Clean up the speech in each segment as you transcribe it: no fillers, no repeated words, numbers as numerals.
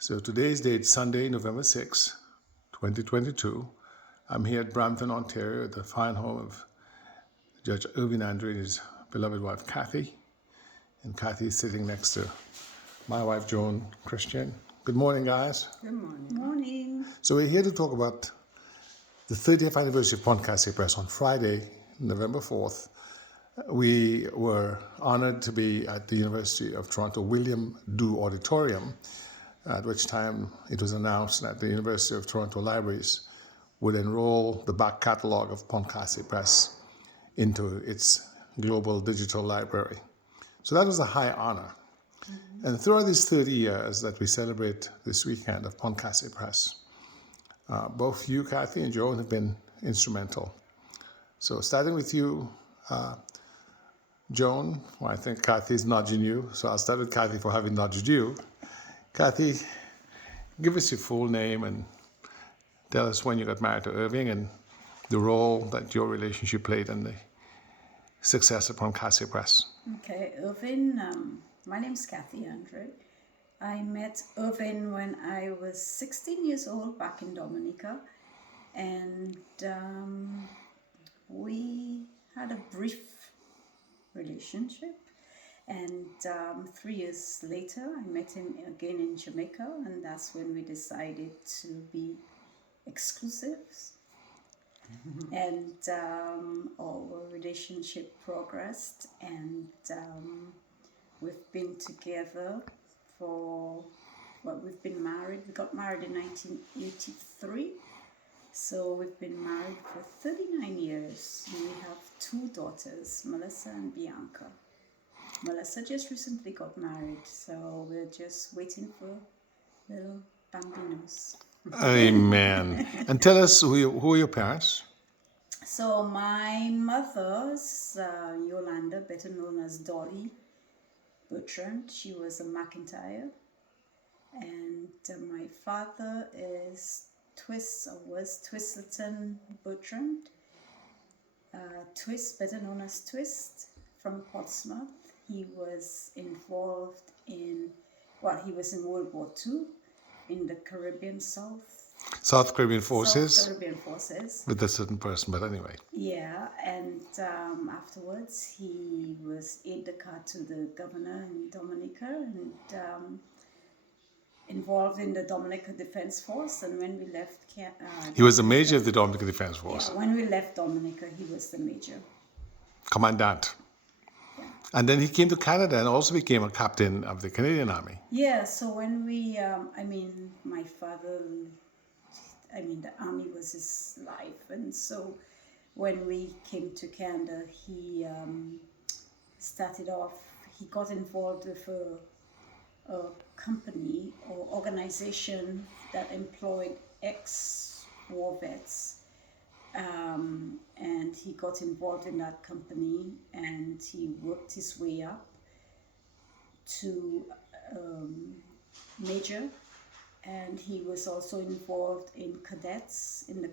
So today's date, Sunday, November 6, 2022. I'm here at Brampton, Ontario, at the fine home of Judge Irvin Andre and his beloved wife, Kathy. And Kathy is sitting next to my wife, Joan Christian. Good morning, guys. Good morning. Morning. So we're here to talk about the 30th anniversary of Pont, Casse Press on Friday, November 4th. We were honored to be at the University of Toronto William Dew Auditorium, at which time it was announced that the University of Toronto Libraries would enroll the back catalogue of Pont Casse Press into its global digital library. So that was a high honor. And throughout these 30 years that we celebrate this weekend of Pont Casse Press, both you, Kathy, and Joan have been instrumental. So starting with you, Joan, well, I think Kathy's nudging you, so I'll start with Kathy for having nudged you. Kathy, give us your full name and tell us when you got married to Irving and the role that your relationship played in the success of Pont Casse Press. Okay, Irvin, my name's Kathy Andre. I met Irvin when I was 16 years old back in Dominica, and we had a brief relationship. And 3 years later, I met him again in Jamaica, and that's when we decided to be exclusives. And our relationship progressed, and we've been together for, well, we've been married. We got married in 1983, so we've been married for 39 years. And we have two daughters, Melissa and Bianca. Melissa just recently got married, so we're just waiting for little bambinos. Amen. And tell us who are your parents? So my mother's Yolanda, better known as Dolly Bertrand. She was a McIntyre. And my father is was Twistleton Bertrand. Twist, better known as Twist, from Portsmouth. He was involved in, he was in World War II in the Caribbean South Caribbean Forces. South Caribbean Forces. With a certain person, but anyway. Yeah, and afterwards he was aide-de-camp to the governor in Dominica and involved in the Dominica Defense Force. And when we left... he was the major of the Dominican Defense Force. Yeah, when we left Dominica, he was the major. Commandant. Yeah. And then he came to Canada and also became a captain of the Canadian Army. Yeah, so when we, my father... the army was his life, and so when we came to Canada, he started off. He got involved with a company or organization that employed ex-war vets, and he got involved in that company, and he worked his way up to major. And he was also involved in the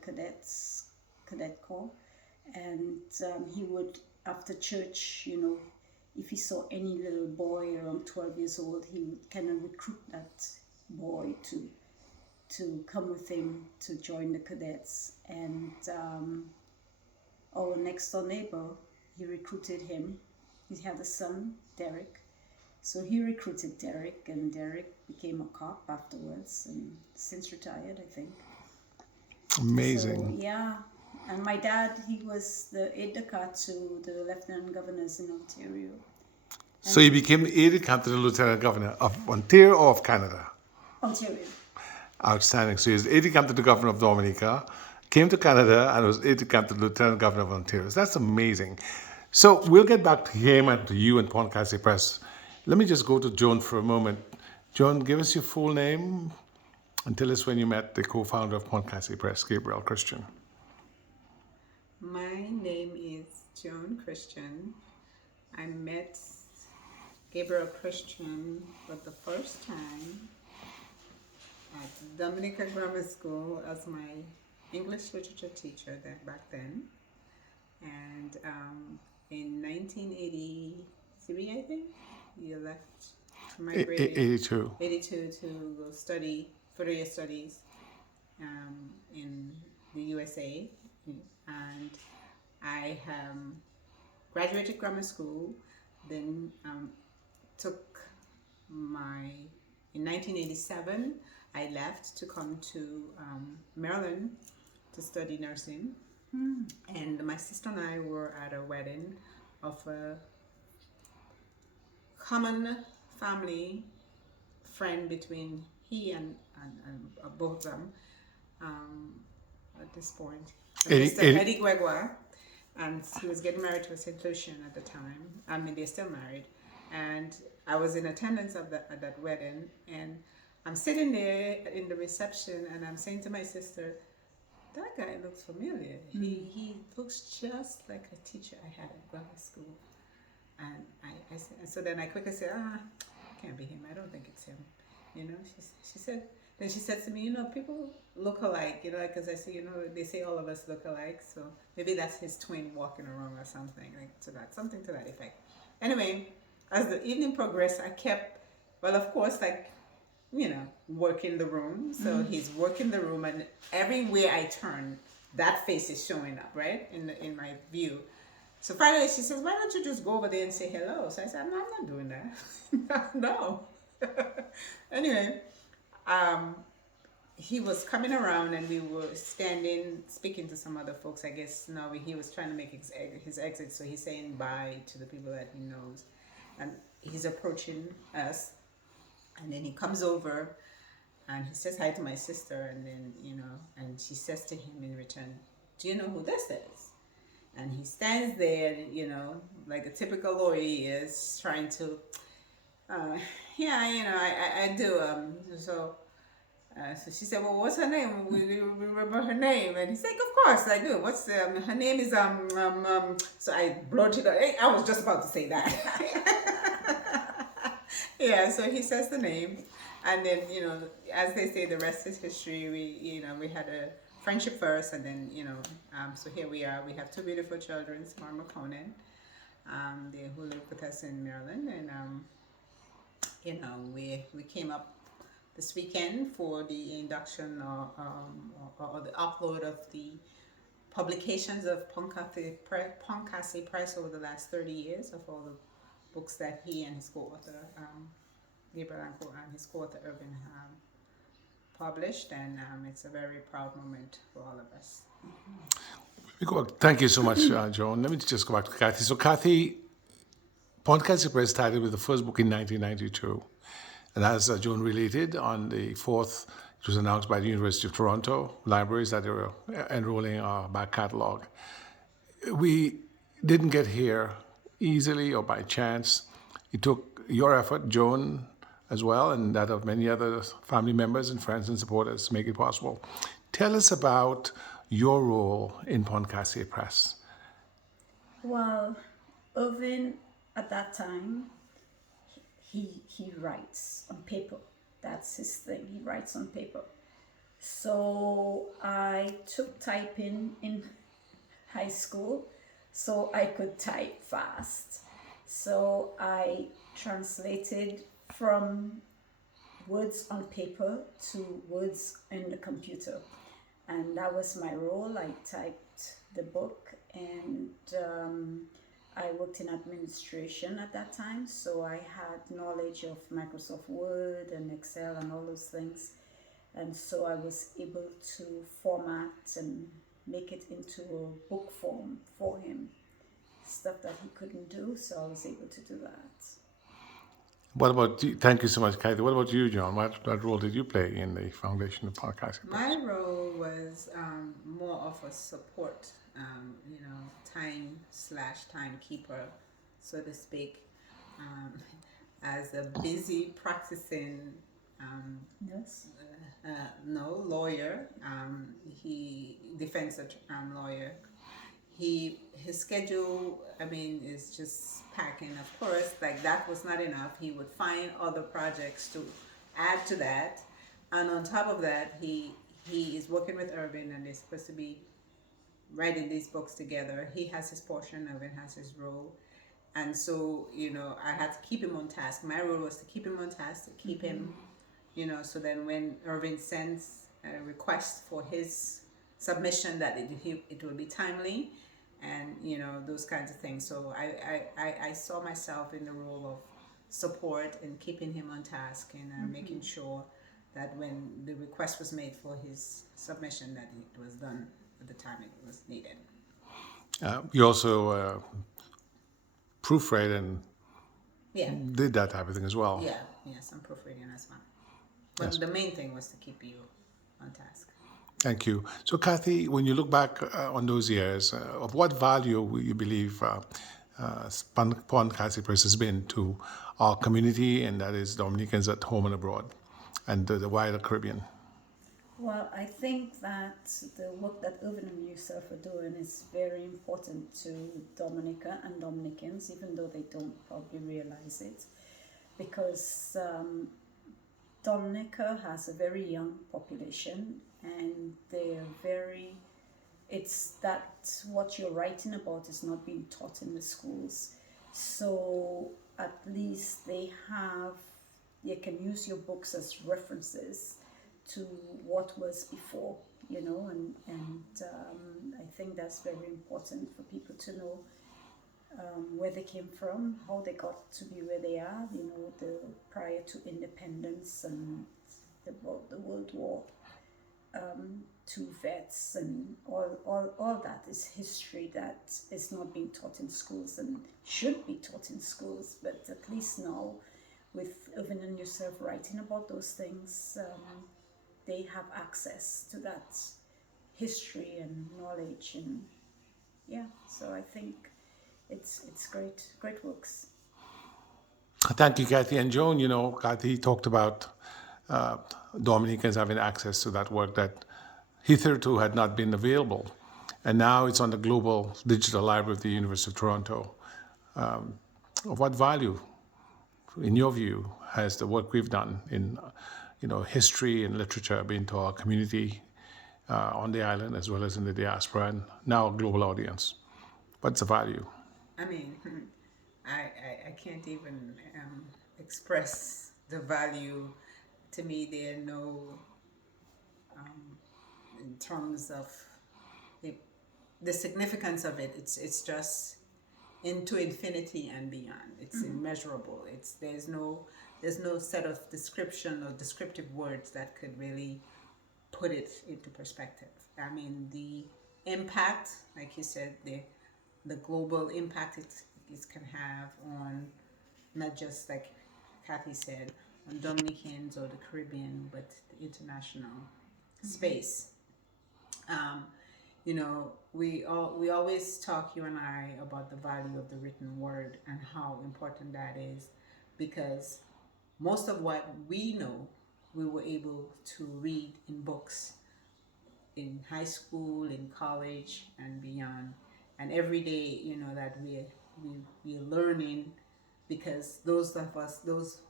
cadet corps. And he would, after church, if he saw any little boy around 12 years old, he would kind of recruit that boy to come with him to join the cadets. And our next door neighbor, he recruited him. He had a son, Derek. So he recruited Derek, and Derek became a cop afterwards, and since retired, I think. Amazing. So, yeah, and my dad, he was the aide-de-camp to the lieutenant governors in Ontario. So he became the aide-de-camp to the lieutenant governor of Ontario or of Canada? Ontario. Outstanding. So he was aide-de-camp to the governor of Dominica, came to Canada, and was aide-de-camp to the lieutenant governor of Ontario. So that's amazing. So we'll get back to him and to you and Pont Casse Press. Let me just go to Joan for a moment. Joan, give us your full name and tell us when you met the co-founder of Pont Casse Press, Gabriel Christian. My name is Joan Christian. I met Gabriel Christian for the first time at Dominica Grammar School as my English literature teacher back then. And in 1983, I think, you left migrated 82. 82 to go study further year studies in the USA, and I graduated grammar school, then took my in 1987 I left to come to Maryland to study nursing, and my sister and I were at a wedding of a common family friend between he and both of them at this point. Mr. Eddie Gregoire, and he was getting married to a St. Lucian at the time. I mean, they're still married. And I was in attendance at that wedding, and I'm sitting there in the reception, and I'm saying to my sister, that guy looks familiar. He looks just like a teacher I had at grammar school. And so then I quickly said, can't be him. I don't think it's him. She said to me, people look alike, because I say, they say all of us look alike. So maybe that's his twin walking around or something something to that effect. Anyway, as the evening progressed, I kept, well, of course, working the room. So he's working the room, and everywhere I turn, that face is showing up, right, in my view. So finally she says, why don't you just go over there and say hello? So I said, no, I'm not doing that. No. Anyway, he was coming around, and we were standing speaking to some other folks. I guess now he was trying to make his exit, so he's saying bye to the people that he knows, and he's approaching us, and then he comes over and he says hi to my sister, and then and she says to him in return, do you know who this is? And he stands there, like a typical lawyer he is, trying to I do. So she said, well, what's her name? We remember her name. And he's like, of course I do. What's her name is so I blurted out. I was just about to say that. Yeah, so he says the name, and then as they say, the rest is history. We had a friendship first, and then so here we are. We have two beautiful children, Marma Conan, who live with us in Maryland, and we came up this weekend for the induction or the upload of the publications of Pont Casse Press over the last 30 years of all the books that he and his co-author Gabriel and his co-author Irvin published, and it's a very proud moment for all of us. Thank you so much, Joan. Let me just go back to Kathy. So Kathy, Pont Casse Press started with the first book in 1992. And as Joan related, on the 4th, it was announced by the University of Toronto libraries that they were enrolling our back catalog. We didn't get here easily or by chance. It took your effort, Joan, as well, and that of many other family members and friends and supporters to make it possible. Tell us about your role in Pont Casse Press. Well, Irvin, at that time, he writes on paper. That's his thing. He writes on paper. So I took typing in high school so I could type fast. So I translated from words on paper to words in the computer. And that was my role. I typed the book, and I worked in administration at that time, so I had knowledge of Microsoft Word and Excel and all those things. And so I was able to format and make it into a book form for him, stuff that he couldn't do, so I was able to do that. What about you? Thank you so much, Kathy. What about you, John? What role did you play in the foundation of Pont Casse Press? My role was more of a support, timekeeper, so to speak. As a busy practicing lawyer, he defense lawyer. His schedule, is just packing. Of course, like that was not enough. He would find other projects to add to that, and on top of that, he is working with Irvin, and they're supposed to be writing these books together. He has his portion, Irvin has his role, And so, I had to keep him on task. My role was to keep him on task, to keep him, so then when Irvin sends a request for his submission, that it will be timely, and those kinds of things. So I saw myself in the role of support and keeping him on task, and making sure that when the request was made for his submission, that it was done at the time it was needed. You also proofread and Yeah, did that type of thing as well. yeah, yes, I'm proofreading as well. But Yes. the main thing was to keep you on task. Thank you. So, Kathy, when you look back on those years, of what value will you believe Pont Casse Press has been to our community, and that is Dominicans at home and abroad, and the wider Caribbean? Well, I think that the work that Irvin and yourself are doing is very important to Dominica and Dominicans, even though they don't probably realize it, because Dominica has a very young population, and they're very, it's that what you're writing about is not being taught in the schools. So at least you can use your books as references to what was before, and I think that's very important for people to know where they came from, how they got to be where they are, the prior to independence and the World War II vets, and all that is history that is not being taught in schools and should be taught in schools. But at least now, with Irvin and yourself writing about those things, they have access to that history and knowledge, and yeah, so I think it's great works. Thank you, Kathy and Joan. Kathy talked about Dominicans having access to that work that hitherto had not been available. And now it's on the Global Digital Library of the University of Toronto. Of what value, in your view, has the work we've done in history and literature been to our community on the island as well as in the diaspora and now a global audience? What's the value? I mean, I can't even express the value. To me, there are no, in terms of the significance of it. It's just into infinity and beyond. It's immeasurable. There's no set of description or descriptive words that could really put it into perspective. I mean, the impact, like you said, the global impact it can have on not just, like Kathy said, on Dominicans or the Caribbean, but the international space. Um, we always talk, you and I, about the value of the written word and how important that is, because most of what we know we were able to read in books in high school, in college, and beyond. And every day, that we're learning, because those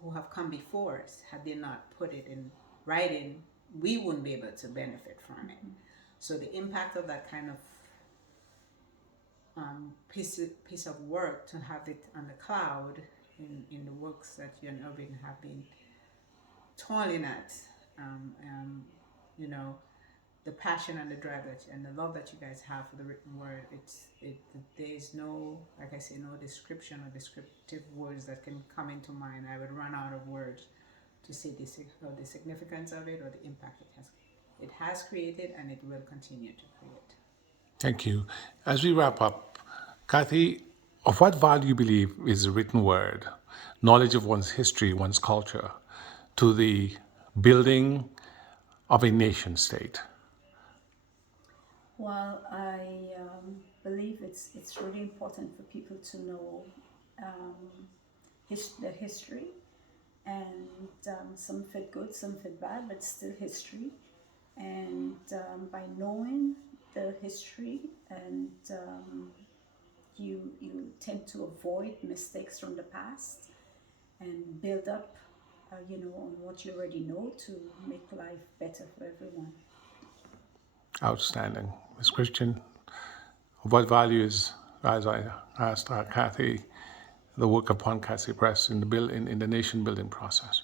who have come before us, had they not put it in writing, we wouldn't be able to benefit from it. So the impact of that kind of piece of work, to have it on the cloud in the works that you and Irving have been toiling at, you know, the passion and the drive and the love that you guys have for the written word, there's no, like I say, no description or descriptive words that can come into mind. I would run out of words to say the significance of it or the impact it has created, and it will continue to create. Thank you. As we wrap up, Kathy, of what value you believe is the written word, knowledge of one's history, one's culture, to the building of a nation state? Well, I believe it's really important for people to know their history, and some of it good, some of it bad, but still history. And by knowing the history, and you tend to avoid mistakes from the past and build up, on what you already know to make life better for everyone. Outstanding. Ms. Christian, of what values, as I asked Kathy, the work of Pont Casse Press in the nation building process?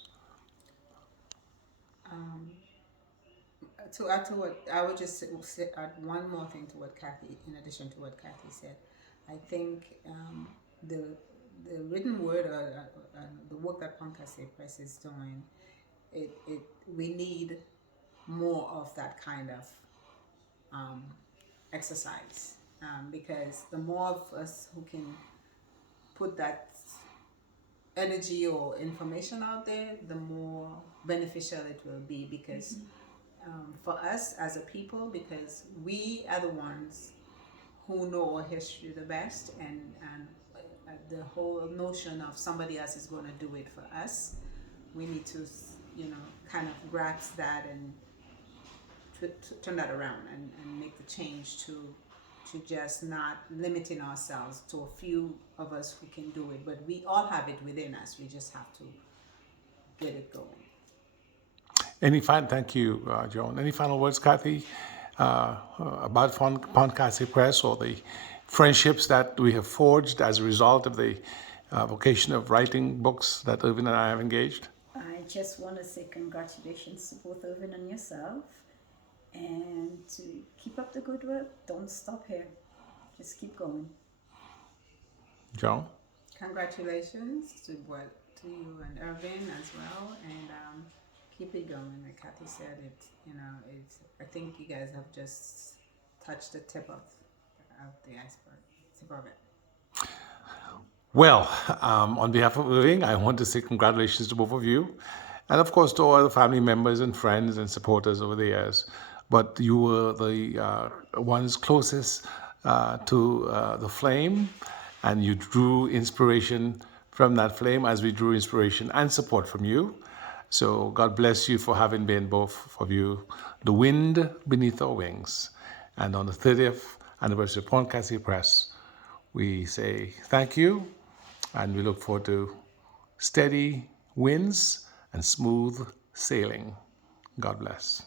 To add to what I would just add one more thing to what Kathy, in addition to what Kathy said, I think the written word or the work that Pont Casse Press is doing, we need more of that kind of exercise, because the more of us who can put that energy or information out there, the more beneficial it will be, because for us as a people, because we are the ones who know our history the best, and the whole notion of somebody else is going to do it for us, we need to kind of grasp that and turn that around and make the change to just not limiting ourselves to a few of us who can do it, but we all have it within us. We just have to get it going. Thank you, Joan. Any final words, Kathy, about Pont Casse Press, or the friendships that we have forged as a result of the vocation of writing books that Irvin and I have engaged? I just want to say congratulations to both Irvin and yourself, and to keep up the good work. Don't stop here. Just keep going. Joan? Congratulations to you and Irvin as well, and keep it going. Like Kathy said, I think you guys have just touched the tip of the iceberg, tip of it. Well, on behalf of Irving, I want to say congratulations to both of you, and of course to all the family members and friends and supporters over the years. But you were the ones closest to the flame, and you drew inspiration from that flame as we drew inspiration and support from you. So God bless you for having been, both of you, the wind beneath our wings. And on the 30th anniversary of Pont Casse Press, we say thank you, and we look forward to steady winds and smooth sailing. God bless.